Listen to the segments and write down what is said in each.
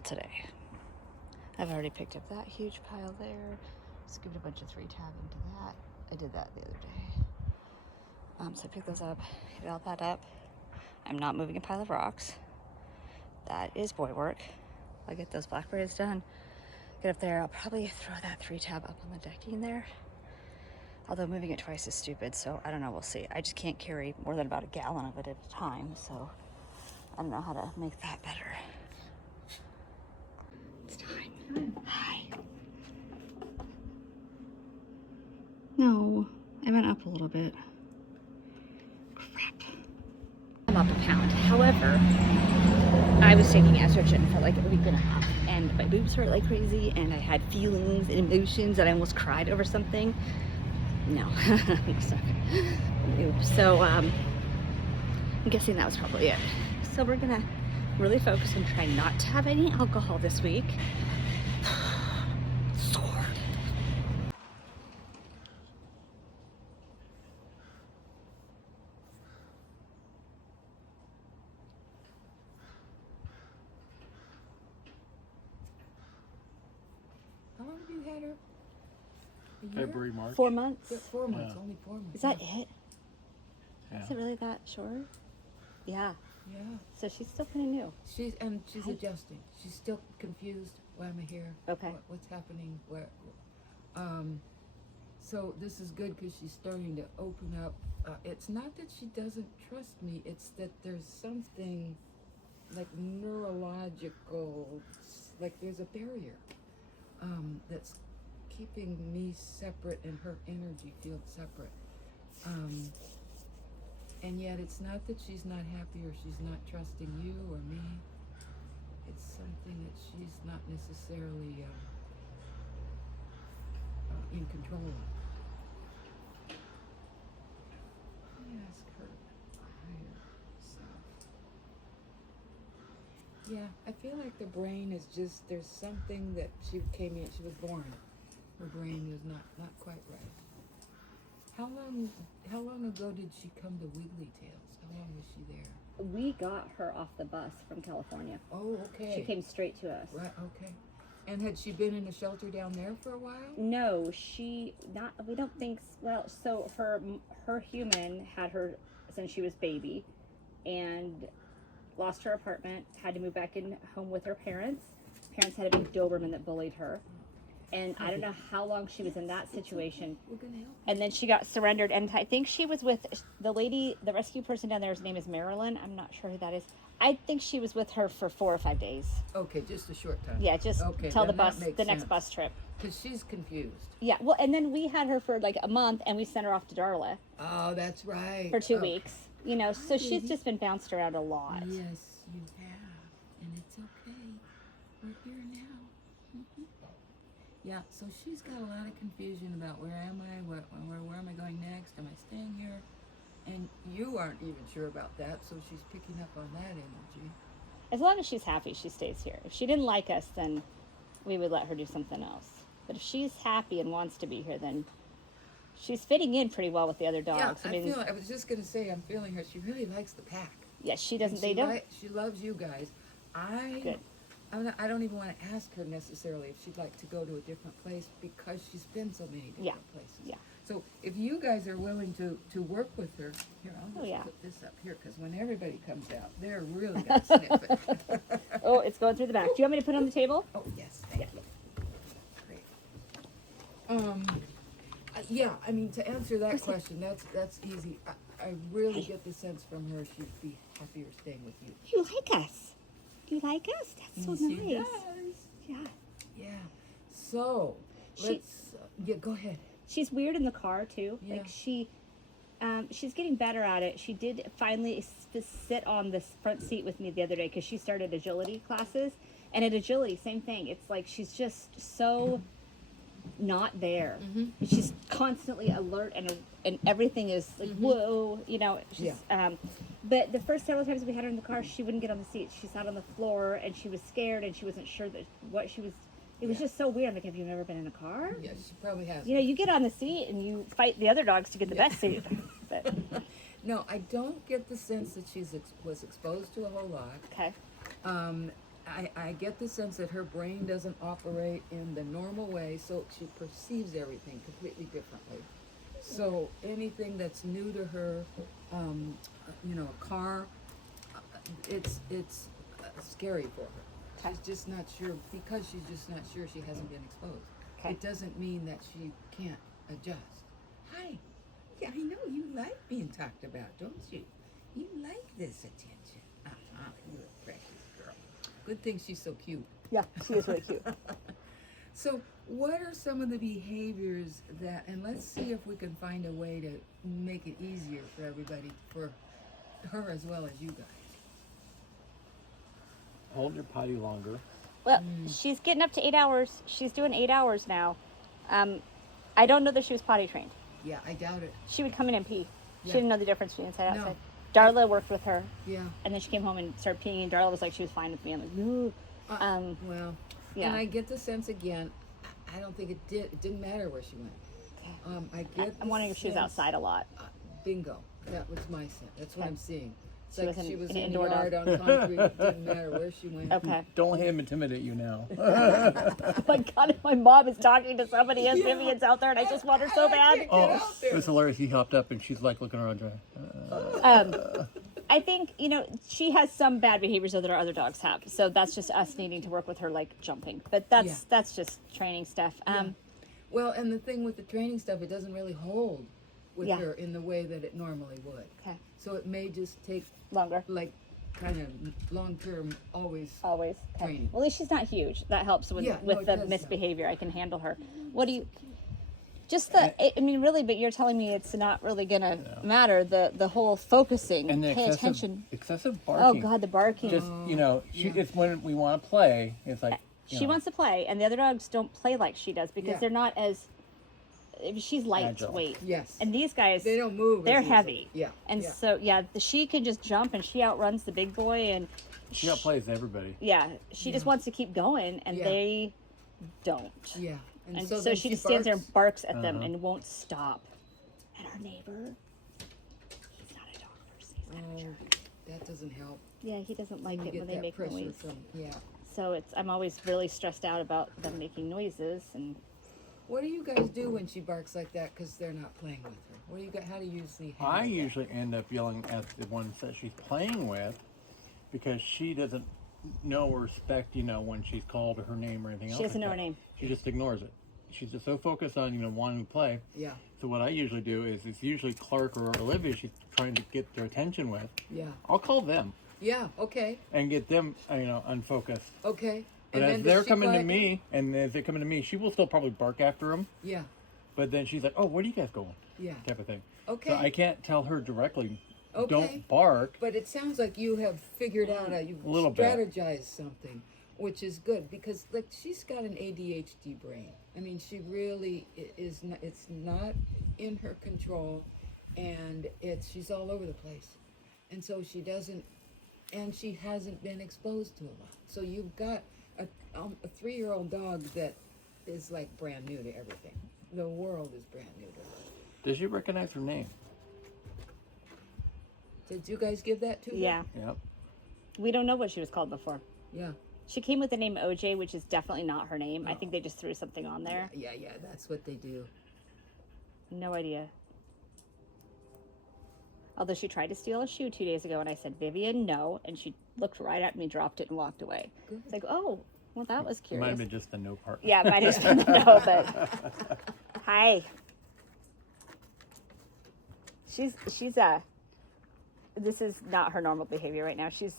schedule today. I've already picked up that huge pile there, scooped a bunch of 3-tab into that. I did that the other day. So I picked those up, hit all that up. I'm not moving a pile of rocks. That is boy work. I'll get those blackberries done. Get up there, I'll probably throw that 3-tab up on the decking there. Although moving it twice is stupid, so I don't know, we'll see. I just can't carry more than about a gallon of it at a time, so I don't know how to make that better. It's time. Hi. No, I went up a little bit. Crap. I'm up a pound. However, I was taking estrogen for like a week and a half, and my boobs hurt like crazy, and I had feelings and emotions, and I almost cried over something. No, so I'm guessing that was probably it. So we're gonna really focus on trying not to have any alcohol this week. Sword. How long have you had her? A year? February, March. 4 months. Yeah, 4 months, Yeah. only 4 months. Is that it? Yeah. Is it really that short? Yeah. Yeah. So she's still pretty new. She's adjusting. She's still confused. Why am I here? Okay. What's happening? Where? So this is good because she's starting to open up. It's not that she doesn't trust me. It's that there's something like neurological, like there's a barrier that's keeping me separate and her energy field separate. And yet it's not that she's not happy or she's not trusting you or me. It's something that she's not necessarily in control of. Let me ask her higher self. Yeah, I feel like the brain is just, there's something that she came in, she was born. Her brain is not quite right. How long ago did she come to Wiggly Tails? How long was she there? We got her off the bus from California. Oh, okay. She came straight to us. Right, okay. And had she been in a shelter down there for a while? No, we don't think, well, so her human had her since she was baby and lost her apartment, had to move back in home with her parents. Parents had a big Doberman that bullied her. And I don't know how long she was in that situation. We're gonna help. And then she got surrendered. And I think she was with the lady, the rescue person down there. His name is Marilyn. I'm not sure who that is. I think she was with her for 4 or 5 days. Okay, just a short time. Yeah, just okay, till the then that bus, makes the next sense. bus trip. Because she's confused. Yeah, well, and then we had her for like a month, and we sent her off to Darla Oh, that's right. for 2 Okay. weeks. You know, so she's just been bounced around a lot. Yes, you have. And it's okay. We're here now. Yeah, so she's got a lot of confusion about where am I, where am I going next, am I staying here? And you aren't even sure about that, so she's picking up on that energy. As long as she's happy, she stays here. If she didn't like us, then we would let her do something else. But if she's happy and wants to be here, then she's fitting in pretty well with the other dogs. Yeah, I was just going to say, I'm feeling her. She really likes the pack. Yeah, she doesn't. And she loves you guys. Good. I don't even want to ask her necessarily if she'd like to go to a different place because she's been so many different places. Yeah. So if you guys are willing to work with her, here, I'll just put this up here because when everybody comes out, they're really going to sniff it. Oh, it's going through the back. Do you want me to put it on the table? Oh, yes, thank you. Great. Yeah, I mean, to answer that question, that's easy. I really get the sense from her she'd be happier staying with you. You like us. You like us? That's so She nice. does. Yeah. Yeah. So, let's, yeah, go ahead. She's weird in the car, too. Yeah. Like, she's getting better at it. She did finally sit on the front seat with me the other day because she started agility classes. And at agility, same thing. It's like she's just so not there. Mm-hmm. She's constantly alert and everything is like, whoa, you know. She's, but the first several times we had her in the car, she wouldn't get on the seat. She sat on the floor and she was scared and she wasn't sure that what she was. It was just so weird. I'm like, have you never been in a car? Yeah, she probably has. You know, you get on the seat and you fight the other dogs to get the best seat. But No, I don't get the sense that was exposed to a whole lot. okay. I get the sense that her brain doesn't operate in the normal way, so she perceives everything completely differently. So anything that's new to her, a car, it's scary for her. Okay. She's just not sure because she's just not sure she hasn't been exposed. Okay. It doesn't mean that she can't adjust. Hi. Yeah, I know you like being talked about, don't you? You like this attention. You're a precious girl. Good thing she's so cute. Yeah, she is really cute. So, what are some of the behaviors that, and let's see if we can find a way to make it easier for everybody, for her as well as you guys. Hold your potty longer. Well, she's getting up to 8 hours. She's doing 8 hours now. I don't know that she was potty trained. Yeah, I doubt it. She would come in and pee. She Yeah. didn't know the difference between inside and No. outside. Darla worked with her, Yeah. and then she came home and started peeing, and Darla was like, she was fine with me. I'm like, ooh. Well, Yeah. and I get the sense again, I don't think it did. It didn't matter where she went. I get. I'm wondering if she was sense- outside a lot. Bingo. That was my sense. That's what Okay. I'm seeing. It's She like was she was an in the indoor yard dog. on concrete. It didn't matter where she went. Okay. Don't let him intimidate you now. Oh my God, my mom is talking to somebody as Yeah. Vivian's out there, and I just want her so I bad. can't get out Oh, there. it's hilarious. He hopped up and she's like looking around. I think, she has some bad behaviors that our other dogs have. So that's just us needing to work with her, like jumping. But that's just training stuff. Well, and the thing with the training stuff, it doesn't really hold with Yeah. her in the way that it normally would. Okay. So it may just take Longer. like kind of long term always. Always. Okay. Training. Well, at least she's not huge. That helps with, Yeah, no, with it the does misbehavior. I can handle her. What do you... Just I mean, really, but you're telling me it's not really going to matter. The whole focusing, And the pay attention. excessive Oh, barking. God, the barking. Just, it's when we want to play. It's like, She wants to play, and the other dogs don't play like she does because Yeah. they're not as... She's Agile. lightweight. Yes. And these guys, They don't move. they're as easily. heavy. Yeah. And yeah. so, she can just jump, and she outruns the big boy, and she outplays everybody. yeah, she just wants to keep going, and Yeah. they don't. Yeah. And so so then she just stands there barks. and barks at them Uh-huh. and won't stop. And our neighbor, he's not a dog person. He's kind of a jerk. That doesn't help. Yeah, he doesn't like You it get when they that make pressure noise. from. Yeah. So I'm always really stressed out about them making noises. And What do you guys do when she barks like that because they're not playing with her? What do you got? How do you usually? handle I that? usually end up yelling at the ones that she's playing with because she doesn't know or respect, when she's called her name or anything else. she doesn't like know her that. name. She just ignores it. She's just so focused on, wanting to play. Yeah. So what I usually do is it's usually Clark or Olivia she's trying to get their attention with. Yeah. I'll call them Yeah. Okay. and get them, unfocused. Okay. But And as then they're does she coming to bark? me, and as they're coming to me, she will still probably bark after them. Yeah. But then she's like, "Oh, where are you guys going?" Yeah. Type of thing. Okay. So I can't tell her directly. Okay. Don't bark. But it sounds like you have figured out how you've A little bit. strategized something, which is good because like she's got an ADHD brain. I mean, she really is. Not, it's not in her control, and she's all over the place, and so she doesn't, and she hasn't been exposed to a lot. So you've got a 3-year-old dog that is like brand new to everything. The world is brand new to her. Does she recognize her name? Did you guys give that to her? Yeah. Yep. We don't know what she was called before. Yeah. She came with the name OJ, which is definitely not her name. I think they just threw something on there. Yeah, that's what they do. No idea. Although she tried to steal a shoe 2 days ago, and I said, Vivian, no. And she looked right at me, dropped it, and walked away. Good. It's like, oh, well, that was It might have curious. been just the no part. Yeah, might have been no, but hi. She's this is not her normal behavior right now. She's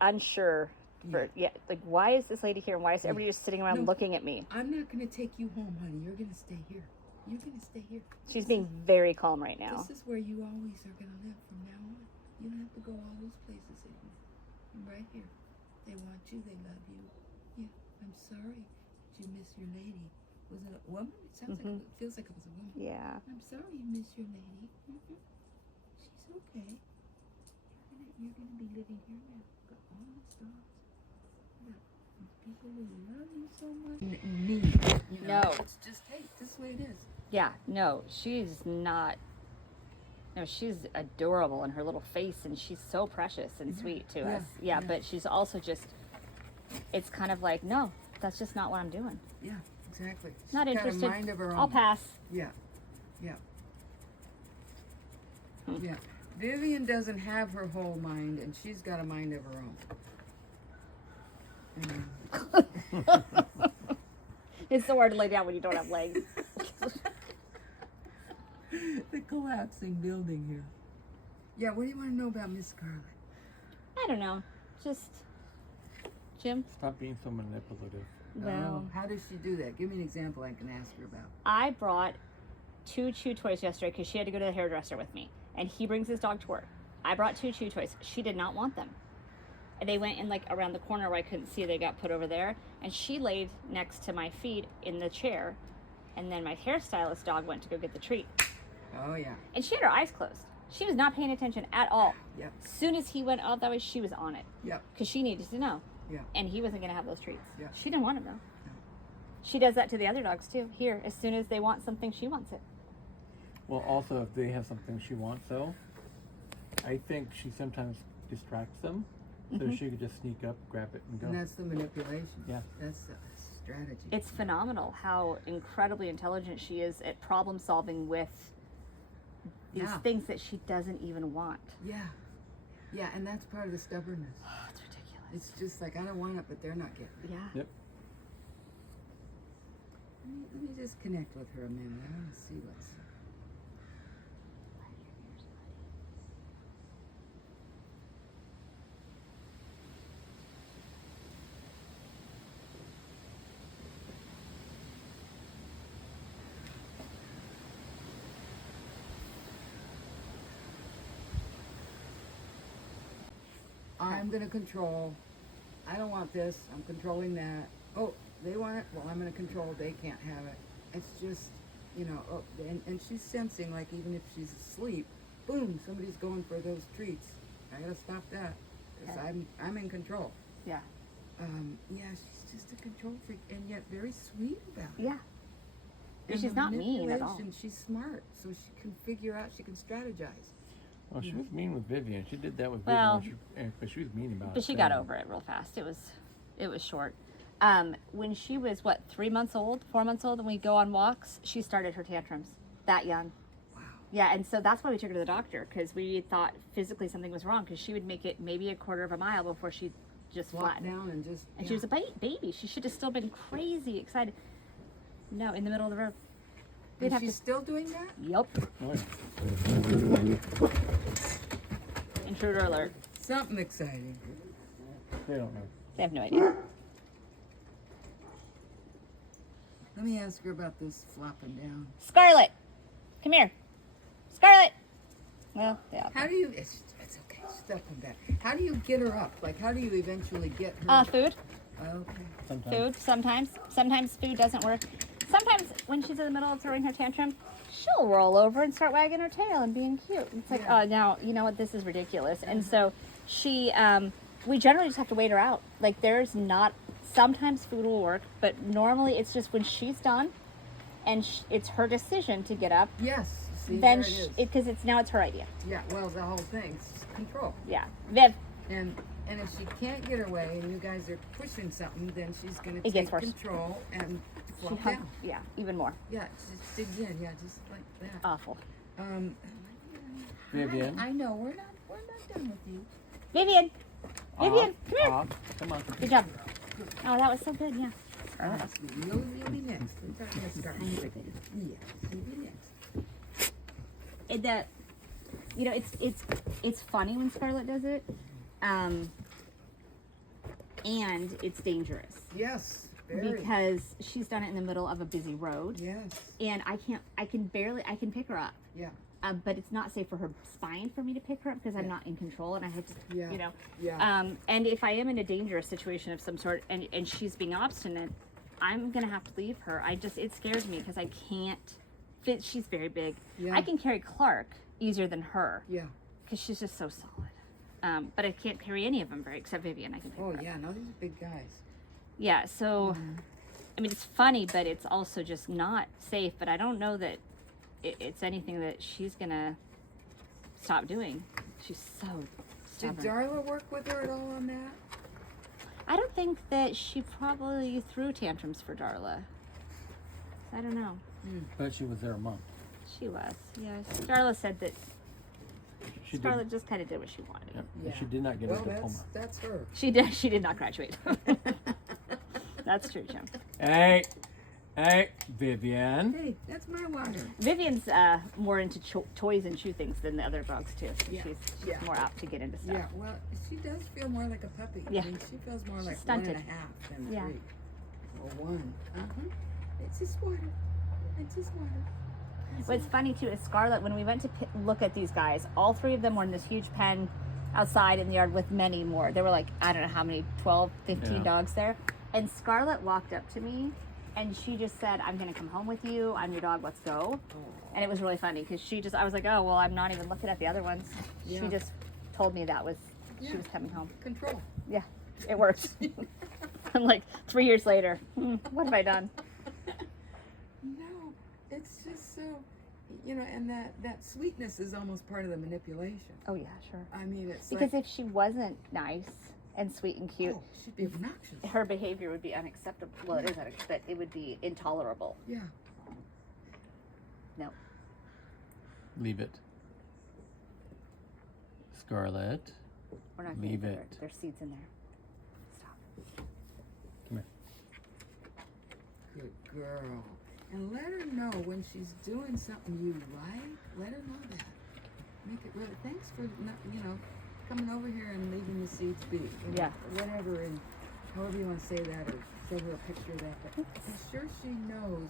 unsure for like why is this lady here and why is everybody just sitting around No. looking at me? I'm not going to take you home, honey. You're going to stay here. You're going to stay here. She's being very calm right now. This is where you always are going to live from now on. You don't have to go all those places anymore. You're right here. They want you. They love you. Yeah. I'm sorry. Did you miss your lady? Was it a woman? It sounds like it feels like it was a woman. Yeah. I'm sorry you miss your lady. She's okay. You're gonna be living here now. Got all these dogs. Yeah. These people will love you so much. No. It's just hey, this is the way it is. Yeah, no, she's not. No, she's adorable in her little face, and she's so precious and sweet to us. Yeah, but she's also just, it's kind of like, no, that's just not what I'm doing. Yeah, exactly. Not She's interested. got a mind of her own. I'll pass. Yeah. Yeah. Vivian doesn't have her whole mind, and she's got a mind of her own. It's so hard to lay down when you don't have legs. The collapsing building here. Yeah, what do you want to know about Miss Scarlett? I don't know. Just, Jim? Stop being so manipulative. Well, How does she do that? Give me an example I can ask her about. I brought 2 chew toys yesterday because she had to go to the hairdresser with me. And he brings his dog to work. I brought 2 chew toys. She did not want them. And they went in like around the corner where I couldn't see. They got put over there. And she laid next to my feet in the chair. And then my hairstylist dog went to go get the treat. Oh, yeah. And she had her eyes closed. She was not paying attention at all. Yep. As soon as he went out that way, she was on it. Yep. Because she needed to know. Yeah. And he wasn't going to have those treats. Yeah. She didn't want them though. She does that to the other dogs too. Here, as soon as they want something, she wants it. Well, also, if they have something she wants, though, I think she sometimes distracts them, so she could just sneak up, grab it, and go. And that's the manipulation. Yeah. That's the strategy. It's phenomenal how incredibly intelligent she is at problem solving with these Yeah. things that she doesn't even want. Yeah. Yeah, and that's part of the stubbornness. Oh, it's ridiculous. It's just like, I don't want it, but they're not getting it. Yeah. Yep. Let me just connect with her a minute. I want to see what's... I'm going to control. I don't want this. I'm controlling that. Oh, they want it. Well, I'm going to control. They can't have it. It's just, you know, oh, and she's sensing, like, even if she's asleep, boom, somebody's going for those treats. I got to stop that. 'Cause Okay. I'm in control. Yeah. Yeah, she's just a control freak, and yet very sweet about it. Yeah. And She's the not mean at all. manipulation, she's smart, so she can figure out, she can strategize. Well, she was mean with Vivian. She did that with Well, Vivian, but she was mean about it. But she got over it real fast. It was short. When she was 3 months old, 4 months old, and we go on walks, she started her tantrums that young. Wow. Yeah, and so that's why we took her to the doctor, because we thought physically something was wrong, because she would make it maybe a quarter of a mile before she just Flop flattened. down and just... And she was a baby. She should have still been crazy excited. No, in the middle of the road. We'd And have she's to. still doing that? Yep. Oh, yeah. Intruder alert. Something exciting. They don't know. They have no idea. Let me ask her about this flopping down. Scarlet, come here. Scarlet. Well, yeah. How do you... It's okay. Step on that. How do you get her up? Like, how do you eventually get her... Food. Okay. Sometimes. Food. Sometimes food doesn't work. Sometimes when she's in the middle of throwing her tantrum, she'll roll over and start wagging her tail and being cute. It's like, Yeah. oh, now you know what? This is ridiculous. And so she, we generally just have to wait her out. Like, there's not. Sometimes food will work, but normally it's just when she's done, and it's her decision to get up. Yes. See, Then there it is. because it's her idea. Yeah, well, the whole thing's control. Yeah, Viv. And if she can't get her way and you guys are pushing something, then she's going to It take gets worse. control and She flop hug, down. yeah, even more Yeah, just digs in. Yeah, just like that. awful. Vivian. I know we're not done with you. Vivian, Vivian, come here. Come on. Good job. Oh, that was so good. Yeah. You'll be next. We're talking to start. Yeah, you'll be next. It's funny when Scarlett does it, and it's dangerous Very. because she's done it in the middle of a busy road, Yes. and I can pick her up, Yeah. but it's not safe for her spine for me to pick her up because I'm not in control, and I have to, Yeah. Yeah. and if I am in a dangerous situation of some sort, and she's being obstinate, I'm gonna have to leave her. It scares me because I can't fit. She's very big. Yeah. I can carry Clark easier than her. Yeah. Because she's just so solid. But I can't carry any of them except Vivian. I can pick Oh her up. yeah. No, these are big guys. Yeah, so, I mean, it's funny, but it's also just not safe. But I don't know that it's anything that she's going to stop doing. She's so Did stubborn. Darla work with her at all on that? I don't think that she probably threw tantrums for Darla. I don't know. But she was there a month. She was, yes. Darla said that She did. Scarlett just kind of did what she wanted. Yep. Yeah. She did not get Well, a diploma. that's her. She did. She did not graduate. That's true, Jim. Hey, Vivian. Hey, that's my water. Vivian's more into toys and chew things than the other dogs too. So Yeah. she's Yeah. more apt to get into stuff. Yeah, well, she does feel more like a puppy. Yeah. I mean, she feels more like stunted. 1.5 than Yeah. 3. Or 1. It's just water. It's just water. What's funny too is Scarlett, when we went to look at these guys, all 3 of them were in this huge pen outside in the yard with many more. There were like, I don't know how many, 12, 15 Yeah. dogs there. And Scarlett walked up to me and she just said, I'm going to come home with you. I'm your dog. Let's go. And it was really funny because I was like, oh, well, I'm not even looking at the other ones. Yeah. She just told me that she Yeah. was coming home. Control. Yeah, it worked. And like 3 years later, what have I done? No, it's just so, and that sweetness is almost part of the manipulation. Oh yeah, sure. I mean, it's Because like, if she wasn't nice and sweet and cute, she'd be obnoxious. her behavior would be unacceptable. Well, it is unacceptable, but it would be intolerable. Yeah. No. Leave it. Scarlett. We're not Leave gonna it. There's seeds in there. Stop. Come here. Good girl. And let her know when she's doing something you like. Let her know that. Make it really. Thanks for not, coming over here and leaving the seeds be. Yeah. Whatever, and however you want to say that, or show her a picture of that. But I'm sure she knows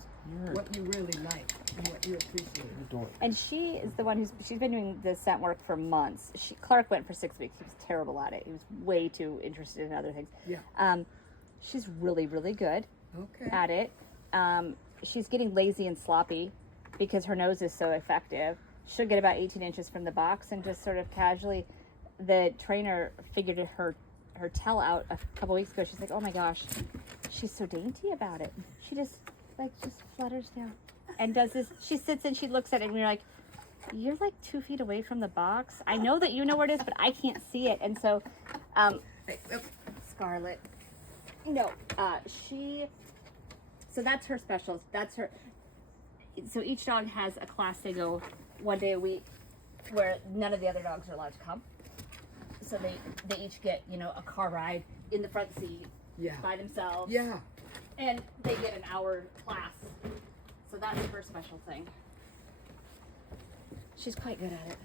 what you really like and what you appreciate. And she is the one she's been doing the scent work for months. Clark went for 6 weeks. He was terrible at it. He was way too interested in other things. Yeah. She's really, really good Okay. at it. She's getting lazy and sloppy because her nose is so effective. She'll get about 18 inches from the box and just sort of casually, the trainer figured her tail out a couple weeks ago. She's like, oh my gosh, she's so dainty about it. She just flutters down and does this. She sits and she looks at it and we're like, you're like 2 feet away from the box. I know that you know where it is, but I can't see it. And so, Scarlett, so that's her specials. So each dog has a class they go 1 day a week where none of the other dogs are allowed to come. So they each get, a car ride in the front seat by themselves. Yeah. And they get an hour class. So that's her special thing. She's quite good at it.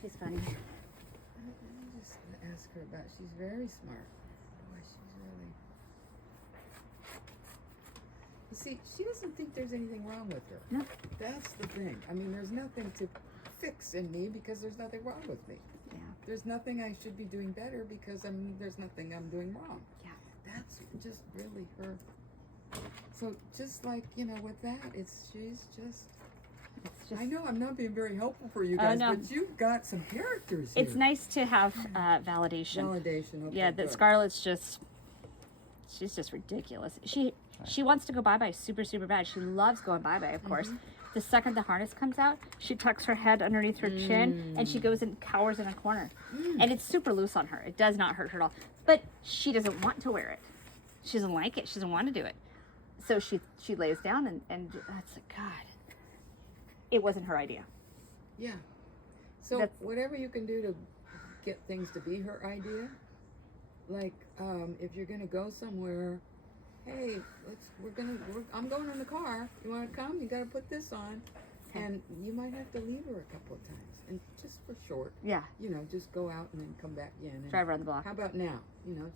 She's funny. Let me just ask her about. She's very smart. Boy, she's really. You see, she doesn't think there's anything wrong with her. No. That's the thing. I mean, there's nothing to fix in me because there's nothing wrong with me. Yeah. There's nothing I should be doing better because there's nothing I'm doing wrong. Yeah. That's just really her. So just like, with that, she's just. I know I'm not being very helpful for you guys, no. but you've got some characters here. It's nice to have validation. Validation. Okay, Yeah, that good. Scarlett's she's just ridiculous. She wants to go bye-bye super, super bad. She loves going bye-bye, of course. The second the harness comes out, she tucks her head underneath her chin and she goes and cowers in a corner. And it's super loose on her. It does not hurt her at all. But she doesn't want to wear it. She doesn't like it. She doesn't want to do it. So she lays down and that's like, God. It wasn't her idea. Yeah. So whatever you can do to get things to be her idea, like if you're gonna go somewhere, hey, I'm going in the car. You want to come? You got to put this on, and you might have to leave her a couple of times, and just for short. Yeah. Just go out and then come back in. And Drive around the block. How about now?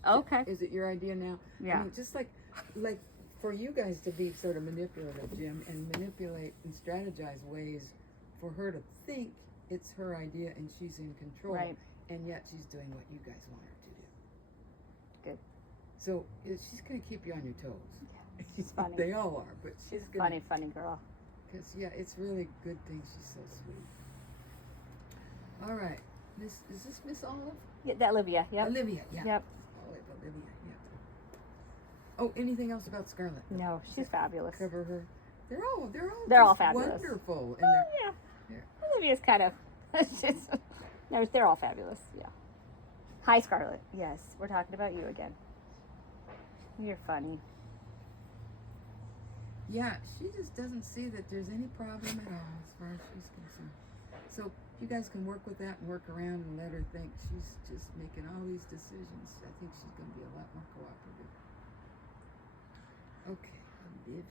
Okay. Is it your idea now? Yeah. I mean, just like for you guys to be sort of manipulative, Jim, and manipulate and strategize ways for her to think it's her idea and she's in control, Right. and yet she's doing what you guys want her to do. Good. So she's going to keep you on your toes. Yeah, she's funny. They all are, but She's a gonna, funny girl. Because it's really a good thing she's so sweet. All right, is this Miss Olive? Yeah, that Olivia. Yep. Olivia, yeah. Yep. Olive, Olivia, yeah. Oh, anything else about Scarlett? No, she's fabulous. Cover her. They're all They're all just fabulous. wonderful. And Oh, yeah. they're- Olivia's kind of. They're all fabulous. Yeah. Hi, Scarlett. Yes, we're talking about you again. You're funny. Yeah, she just doesn't see that there's any problem at all as far as she's concerned. So you guys can work with that and work around and let her think she's just making all these decisions. I think she's going to be a lot more cooperative. Okay, Olivia.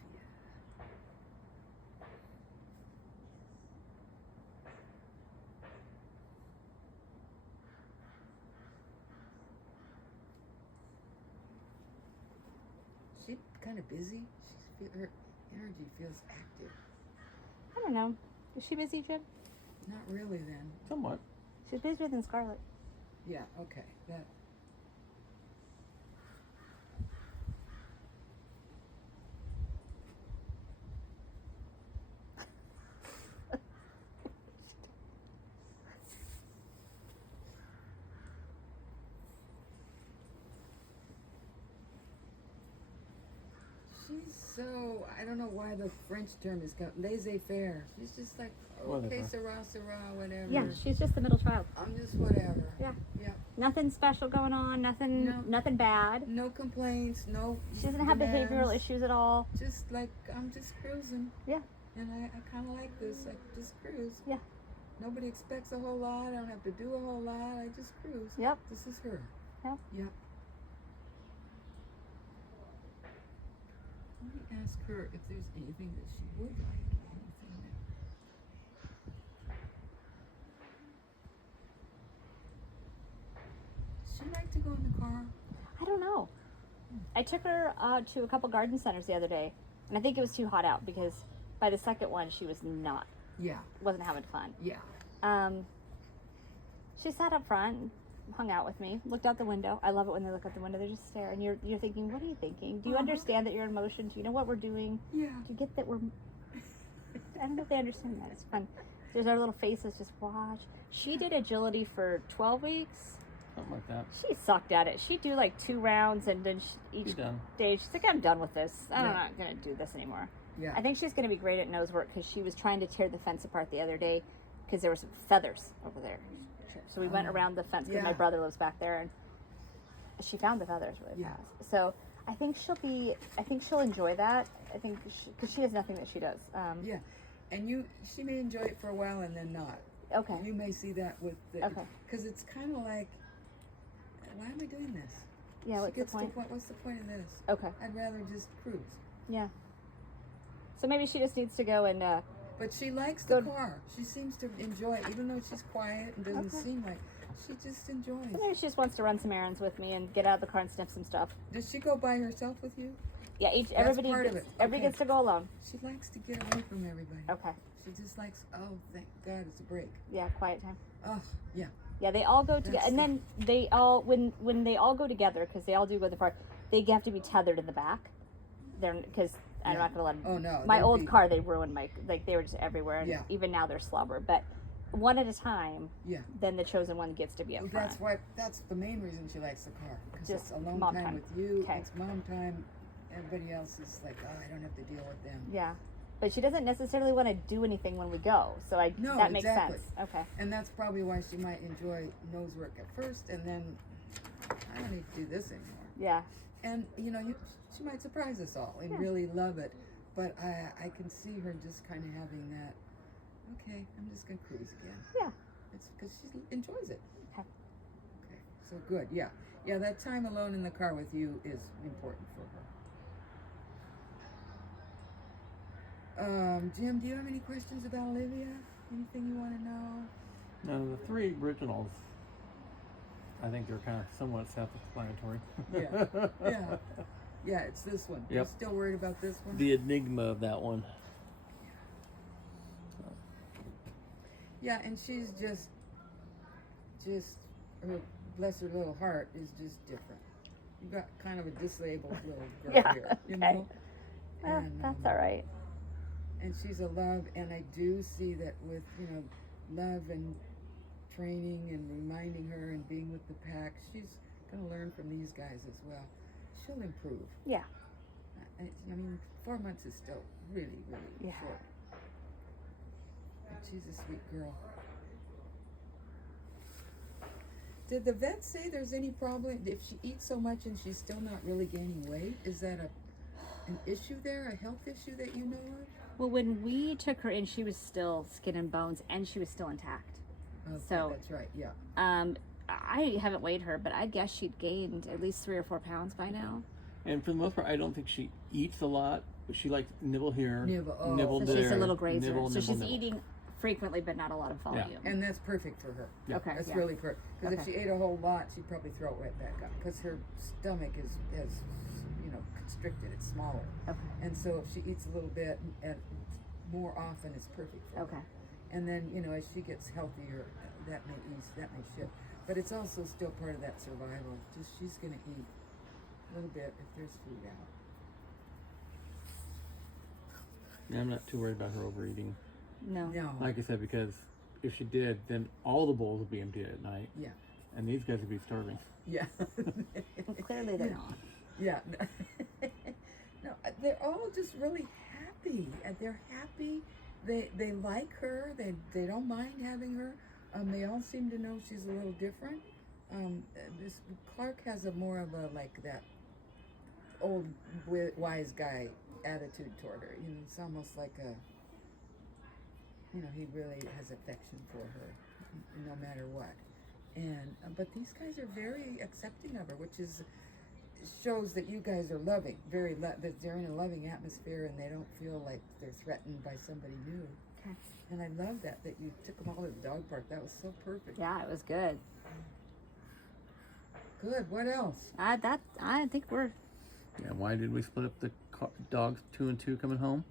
She's kind of busy. Her energy feels active. I don't know. Is she busy, Jim? Not really then. Somewhat. She's busier than Scarlett. Yeah, okay. That. She's so, I don't know why the French term is called laissez-faire. She's just like, okay, Whatever. Sarah, whatever. Yeah, she's just the middle child. I'm just whatever. Yeah. Yeah. Nothing special going on. Nothing bad. No complaints, no She doesn't have demands. behavioral issues at all. Just like, I'm just cruising. Yeah. And I kind of like this. I just cruise. Yeah. Nobody expects a whole lot. I don't have to do a whole lot. I just cruise. Yep. This is her. Yep. Yep. Let me ask her if there's anything that she would like. Anything that... Does she like to go in the car? I don't know. I took her to a couple garden centers the other day, and I think it was too hot out because by the second one she Yeah. wasn't having fun. Yeah. She sat up front, and hung out with me, looked out the window. I love it when they look out the window. They just stare, and you're thinking, what are you thinking? Do you understand that you're in motion? Do you know what we're doing? Yeah. Do you get that we're? I don't know if they understand that. It's fun. There's our little faces just watch. She did agility for 12 weeks. Something like that. She sucked at it. She'd do like 2 rounds, and then each done. day she's like, I'm done with this. I'm not going to do this anymore. Yeah. I think she's going to be great at nose work because she was trying to tear the fence apart the other day because there were some feathers over there. So we went around the fence because my brother lives back there, and she found the feathers really fast. So I think she'll enjoy that. I think because she has nothing that she does. Yeah. And she may enjoy it for a while and then not. Okay. You may see that with the, Okay. because it's kind of like, why am I doing this? Yeah. She What's the gets to point? what's the point of this? Okay. I'd rather just cruise. Yeah. So maybe she just needs to go and. But she likes the car. She seems to enjoy it, even though she's quiet and doesn't seem like. She just enjoys. Maybe she just wants to run some errands with me and get out of the car and sniff some stuff. Does she go by herself with you? Yeah, everybody part of gets, it. everybody Okay. gets to go alone. She likes to get away from everybody. Okay. She just likes, oh, thank God it's a break. Yeah, quiet time. Oh, yeah. Yeah, they all go together, and then they all when they all go together because they all do go to the park. They have to be tethered in the back. They're because I'm not gonna let them. Oh no. My old car, they ruined my they were just everywhere, and Yeah. even now they're slobber. But one at a time. Yeah. Then the chosen one gets to be up front. That's the main reason she likes the car. Because Just it's alone mom time time. with you. Okay. It's mom time. Everybody else is like, oh, I don't have to deal with them. Yeah, but she doesn't necessarily want to do anything when we go. So No, that makes exactly. sense. Okay. And that's probably why she might enjoy nose work at first, and then I don't need to do this anymore. Yeah. And she might surprise us all and really love it. But I can see her just kind of having that. Okay, I'm just gonna cruise again. Yeah. It's because she enjoys it. Okay. Okay, so good. Yeah, that time alone in the car with you is important for her. Jim, do you have any questions about Olivia? Anything you want to know? No, the 3 originals, I think they're kind of somewhat self-explanatory. Yeah, it's this one. Yep. You're still worried about this one? The enigma of that one. Yeah, and she's just her, bless her little heart, is just different. You got kind of a disabled little girl here, you know? Well, And, that's all right. And she's a love, and I do see that with, love and training and reminding her and being with the pack, she's going to learn from these guys as well. She'll improve. Yeah. I mean, 4 months is still really, really short. But she's a sweet girl. Did the vet say there's any problem if she eats so much and she's still not really gaining weight? Is that an issue there, a health issue that you know of? Well, when we took her in, she was still skin and bones, and she was still intact. Okay, So that's right. Yeah. I haven't weighed her, but I guess she'd gained at least 3 or 4 pounds by now. And for the most part, I don't think she eats a lot, but she likes nibble here, Nibble, nibble So there. she's a little grazer. nibble, So nibble, she's nibble. eating frequently, but not a lot of volume. And that's perfect for her. Yeah. Okay. That's yeah. really perfect. Because if Okay. she ate a whole lot, she'd probably throw it right back up. Because her stomach has constricted. It's smaller. Okay. And so if she eats a little bit and more often, it's perfect for her. Okay. And then, as she gets healthier, that may shift. But it's also still part of that survival. Just she's going to eat a little bit if there's food out. Yeah, I'm not too worried about her overeating. No. No. Like I said, because if she did, then all the bowls would be empty at night, Yeah. and these guys would be starving. Yeah. Well, clearly they're not. Yeah. No, they're all just really happy. They're happy. They like her. They don't mind having her. They all seem to know she's a little different. This Clark has more of a like that old wise guy attitude toward her. It's almost like he really has affection for her, no matter what. And but these guys are very accepting of her, which shows that you guys are loving, that they're in a loving atmosphere and they don't feel like they're threatened by somebody new. Okay. And I love that you took them all to the dog park. That was so perfect. Yeah, it was good. Good. What else? I think we're. Yeah, why did we split up the dogs 2 and 2 coming home?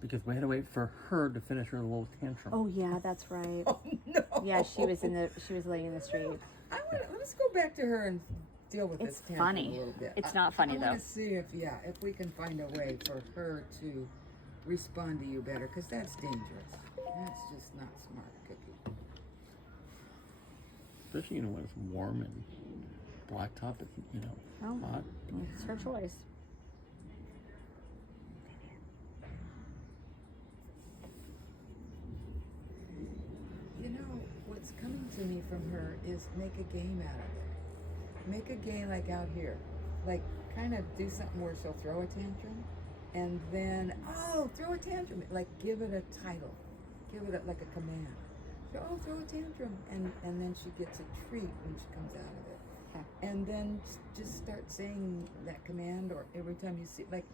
Because we had to wait for her to finish her little tantrum. Oh yeah, that's right. Oh no. Yeah, she was laying in the street. Let's go back to her and deal with It's this tantrum funny. a little bit. It's not funny, I though. want to see if we can find a way for her to respond to you better, because that's dangerous. That's just not smart, Cookie. Especially, when it's warm and blacktop, it's, Oh. hot. It's her choice. What's coming to me from her is make a game out of it. Make a game like out here. Like kind of do something where she'll throw a tantrum and then, throw a tantrum. Like give it a title. Give it like a command. So, throw a tantrum. And then she gets a treat when she comes out of it. Okay. And then just start saying that command, or every time you see, like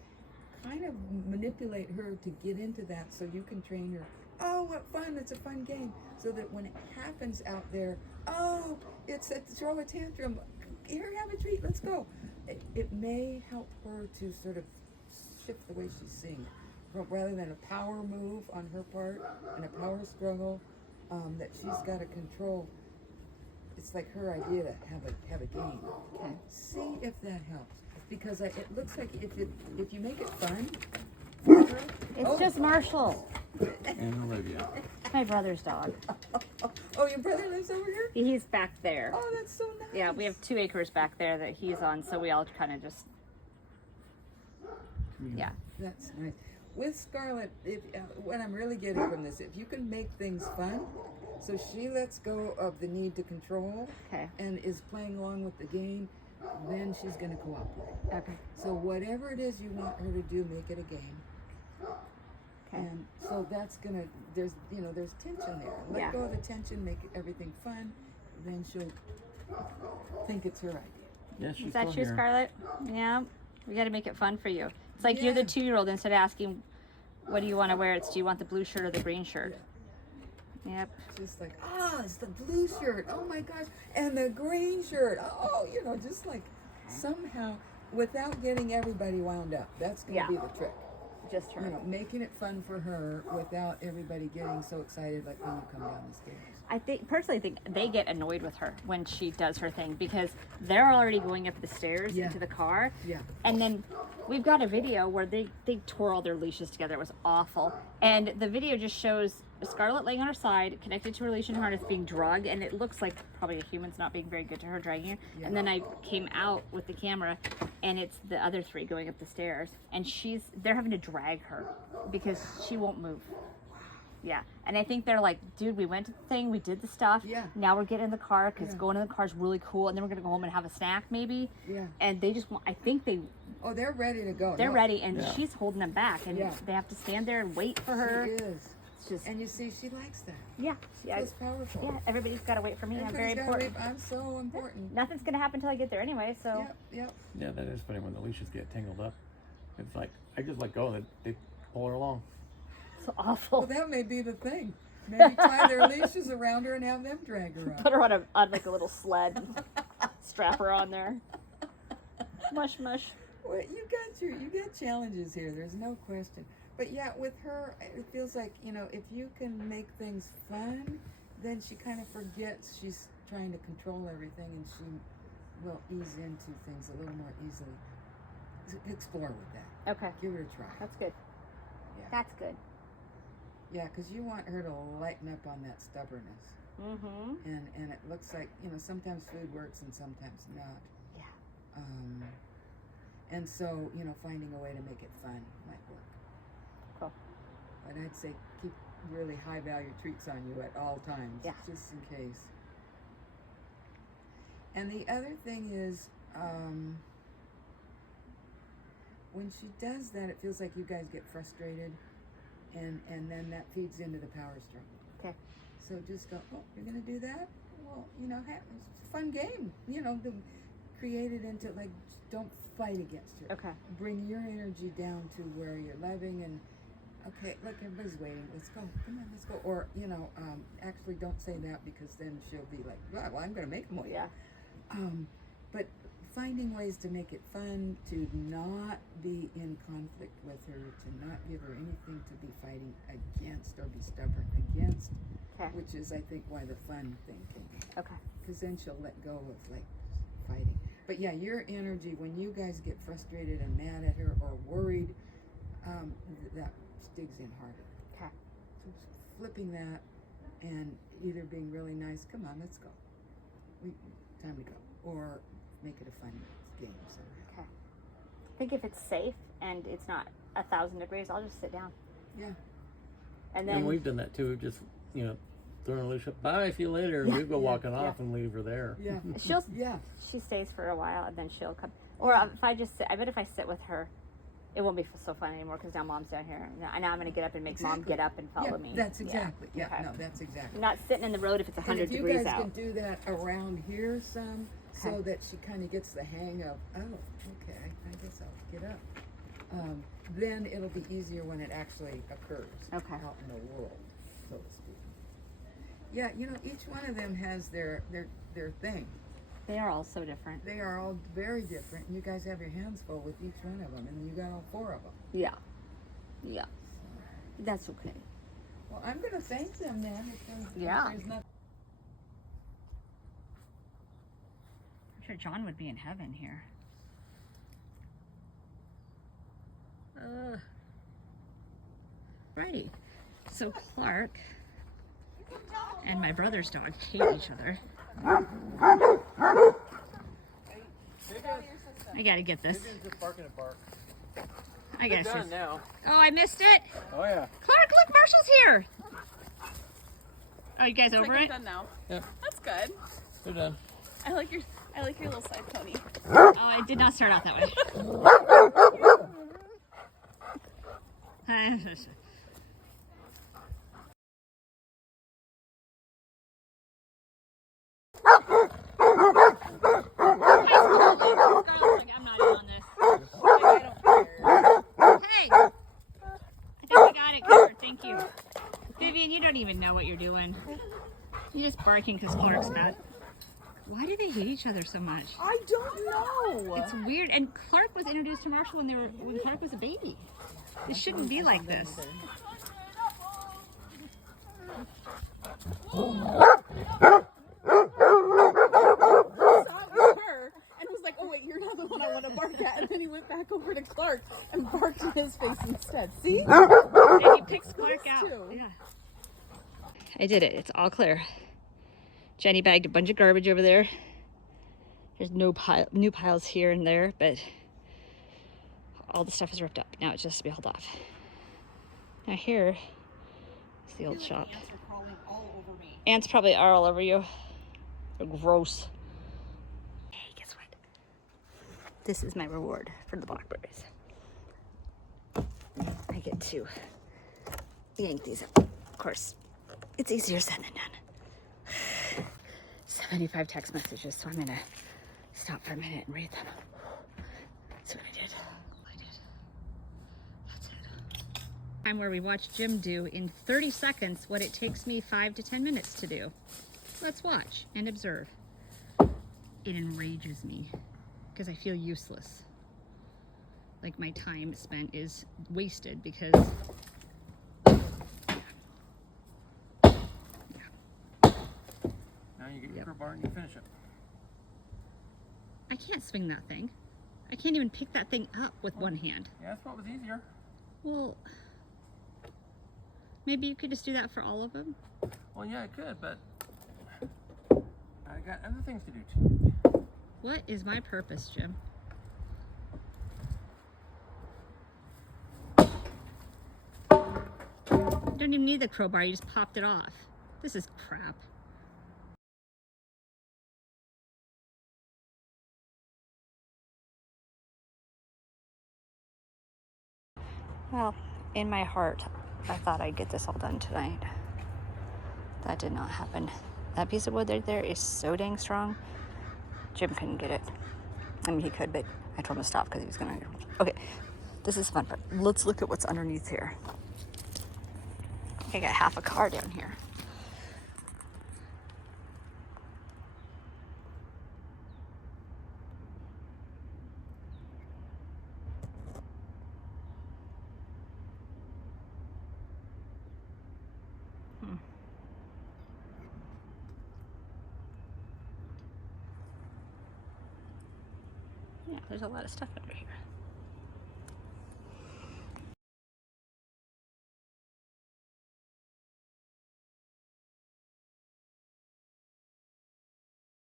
kind of manipulate her to get into that so you can train her. Oh, what fun, it's a fun game. So that when it happens out there, it's a throw a tantrum. Here, have a treat, let's go. It may help her to sort of shift the way she's seeing it. Rather than a power move on her part and a power struggle that she's got to control, it's like her idea to have a game. Okay. See if that helps. Because it looks like if you make it fun for her, It's just Marshall, And Olivia. my brother's dog. Oh, your brother lives over here? He's back there. Oh, that's so nice. Yeah, we have 2 acres back there that he's on, so we all kind of just. Yeah. That's nice. With Scarlett, what I'm really getting from this, if you can make things fun, so she lets go of the need to control Okay. and is playing along with the game, then she's going to cooperate. Okay. So whatever it is you want her to do, make it a game. Okay. And so that's going to, there's tension there. Let Yeah. go of the tension, make everything fun, then she'll think it's her idea. Yeah, she's Is that still you, here. Scarlett? Yeah. We got to make it fun for you. It's like you're the Yeah. 2-year-old. Instead of asking, what do you want to wear? It's, do you want the blue shirt or the green shirt? Yep. Just like, it's the blue shirt. Oh my gosh. And the green shirt. Oh, just like somehow without getting everybody wound up. That's going to be the trick. Just her. Making it fun for her without everybody getting so excited like when you come down the stairs. I personally think they get annoyed with her when she does her thing because they're already going up the stairs Yeah. into the car. Yeah. And then we've got a video where they tore all their leashes together. It was awful. And the video just shows Scarlett laying on her side, connected to her leash and harness, being drugged, and it looks like probably a human's not being very good to her, dragging her. Yeah. And then I came out with the camera, and it's the other 3 going up the stairs, and they're having to drag her because she won't move. Yeah, and I think they're like, dude, we went to the thing, we did the stuff. Yeah. Now we're getting in the car because Yeah. going in the car is really cool, and then we're gonna go home and have a snack maybe. Yeah. And they just want. I think Oh, they're ready to go. they're No, ready, and Yeah. she's holding them back, and Yeah. they have to stand there and wait for her. She is. It's just And you see, she likes that. yeah, yeah, It's powerful. yeah. Everybody's got to wait for me. I'm very Everybody's gotta important. I'm so important. Nothing's gonna happen until I get there anyway. So Yep, yep. Yeah, that is funny when the leashes get tangled up. It's like I just let go and they pull her along. it's awful. Well, that may be the thing. Maybe tie their leashes around her and have them drag her Put up. her on like a little sled, and strap her on there. Mush mush. Well, you got challenges here. There's no question. But yeah, with her, it feels like, you know, if you can make things fun, then she kind of forgets she's trying to control everything, and she will ease into things a little more easily. Explore with that. Okay, Give it a try. that's good. Yeah. That's good. Yeah, because you want her to lighten up on that stubbornness. Mm-hmm. And it looks like, you know, sometimes food works and sometimes not. Yeah. And so, you know, finding a way to make it fun might work. Cool. But I'd say keep really high value treats on you at all times, Yeah. just in case. And the other thing is, when she does that, it feels like you guys get frustrated, and then that feeds into the power struggle. Okay. So just go, oh, you're going to do that? Well, you know, it's a fun game. You know, create it into, like, don't fight against her. Okay. Bring your energy down to where you're loving and, okay, look, everybody's waiting. Let's go. Come on, let's go. Or, you know, actually don't say that because then she'll be like, well, I'm going to make them wait. Yeah. But finding ways to make it fun, to not be in conflict with her, to not give her anything to be fighting against or be stubborn against, Okay. which is, I think, why the fun thing came in. Okay. Because then she'll let go of, like, fighting. But yeah, your energy, when you guys get frustrated and mad at her or worried, that digs in harder. Okay. So flipping that and either being really nice, come on, let's go. Time to go. Or make it a fun game somehow. Okay. I think if it's safe and it's not 1,000 degrees, I'll just sit down. Yeah. And then And we've done that too. Just throwing a leash up. Bye. See you later. Yeah. We go walking Yeah. off and leave her there. Yeah. Yeah. she stays for a while and then she'll come. Or if I just sit, I bet if I sit with her, it won't be so fun anymore because now mom's down here. And now I'm going to get up and make mom Exactly. get up and follow me. That's exactly. Yeah. Okay. No, that's exactly. I'm not sitting in the road if it's And 100 if you degrees guys out. can do that around here some, so Okay. that she kind of gets the hang of, oh, okay, I guess I'll get up. Then it'll be easier when it actually occurs Okay. out in the world, so to speak. Yeah, you know, each one of them has their thing. They are all so different. They are all very different, and you guys have your hands full with each one of them, and you got all 4 of them. Yeah. Yeah. That's okay. Well, I'm going to thank them then. Yeah. There's nothing. I'm sure John would be in heaven here. Righty. So Clark and my brother's dog hate each other. I gotta get this. Just barking at bark. I guess. Done now. Oh, I missed it. Oh yeah. Clark, look, Marshall's here. Oh, you guys over it? Done now. Yeah. That's good. They're done. I like your little side pony. Oh, I did not start out that way. I'm not in on this. Hey! I think we got it covered. Thank you. Vivian, you don't even know what you're doing. You're just barking because Clark's mad. Why do they hate each other so much? I don't know. It's weird. And Clark was introduced to Marshall when Clark was a baby. It shouldn't be like this. Her and was like, oh wait, you're not the one I want to bark at. And then he went back over to Clark and barked in his face instead. See? And he picks Clark out. too. Yeah. I did it. It's all clear. Jenny bagged a bunch of garbage over there. There's no new piles here and there, but all the stuff is ripped up. Now it's just to be hauled off. Now here, It's the old shop. Ants are crawling all over me. Ants probably are all over you. They're gross. Hey, guess what? This is my reward for the blackberries. I get to yank these up. Of course, it's easier said than done. 75 text messages, so I'm gonna stop for a minute and read them. That's what I did. That's it. Time where we watch Jim do in 30 seconds what it takes me 5 to 10 minutes to do. Let's watch and observe. It enrages me because I feel useless. Like my time spent is wasted because Now you get your crowbar and you finish it. I can't swing that thing. I can't even pick that thing up with one hand. Yeah, that's what was easier. Well, maybe you could just do that for all of them? Well, yeah, I could, but I got other things to do too. What is my purpose, Jim? You don't even need the crowbar, you just popped it off. This is crap. Well, in my heart, I thought I'd get this all done tonight. That did not happen. That piece of wood right there is so dang strong. Jim couldn't get it. I mean, he could, but I told him to stop because he was gonna. Okay, this is fun, but let's look at what's underneath here. I got half a car down here. Yeah, there's a lot of stuff under here.